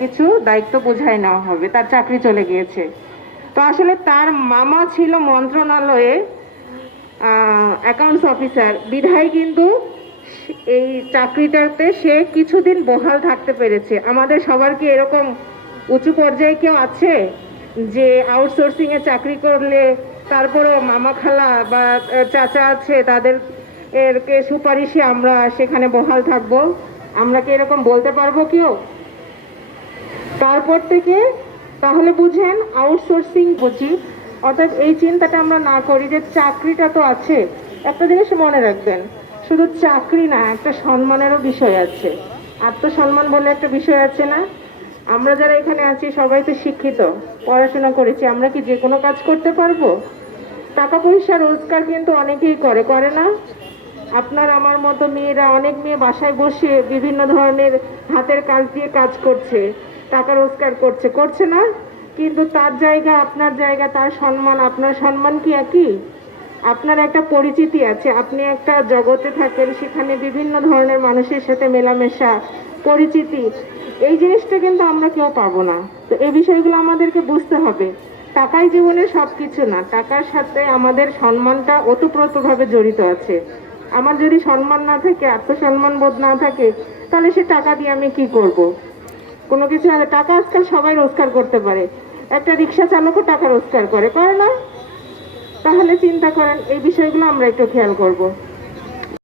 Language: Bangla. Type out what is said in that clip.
কিছু দায়িত্ব বোঝায় নেওয়া হবে, তার চাকরি চলে গিয়েছে। তো আসলে তার মামা ছিল মন্ত্রণালয়ে অ্যাকাউন্টস অফিসার বিধায় কিন্তু এই চাকরিটাতে সে কিছুদিন বহাল থাকতে পেরেছে। আমাদের সবার কি এরকম উঁচু পর্যায়ে কেউ আছে যে আউটসোর্সিংয়ে চাকরি করলে তারপরেও মামা খালা বা চাচা আছে, তাদের এরকে সুপারিশে আমরা সেখানে বহাল থাকব? আমরা কি এরকম বলতে পারব কেউ? তারপর থেকে তাহলে বুঝেন আউটসোর্সিং বুঝি। অর্থাৎ এই চিন্তাটা আমরা না করি যে চাকরিটা তো আছে। একটা জিনিস মনে রাখবেন, শুধু চাকরি না, একটা সম্মানেরও বিষয় আছে। আত্মসম্মান বলে একটা বিষয় আছে না? আমরা যারা এখানে আছি সবাই তো শিক্ষিত, পড়াশোনা করেছি, আমরা কি যে কোনো কাজ করতে পারব? টাকা পয়সা, রোজগার কিন্তু অনেকেই করে করে না? আপনার, আমার মতো মেয়েরা অনেক মেয়ে বাসায় বসে বিভিন্ন ধরনের হাতের কাজ দিয়ে কাজ করছে। টাকা রোজগার করছে করছে না, কিন্তু তার জায়গা, আপনার জায়গা, তার সম্মান, আপনার সম্মান কি একই? আপনার একটা পরিচিতি আছে, আপনি একটা জগতে থাকেন, সেখানে বিভিন্ন ধরনের মানুষের সাথে মেলামেশা, পরিচিতি, এই জিনিসটা কিন্তু আমরা কেউ পাবো না। তো এই বিষয়গুলো আমাদেরকে বুঝতে হবে। টাকাই জীবনে সব কিছু না, টাকার সাথে আমাদের সম্মানটা ওতপ্রোতভাবে জড়িত আছে। আমার যদি সম্মান না থাকে, আত্মসম্মান বোধ না থাকে, তাহলে সে টাকা দিয়ে আমি কি করব। কোনো কিছু টাকা আজকাল সবাই রোজগার করতে পারে। একটা রিক্সা চালকও টাকা রোজগার করে করে না? তাহলে চিন্তা করেন, এই বিষয়গুলো আমরা একটু খেয়াল করব।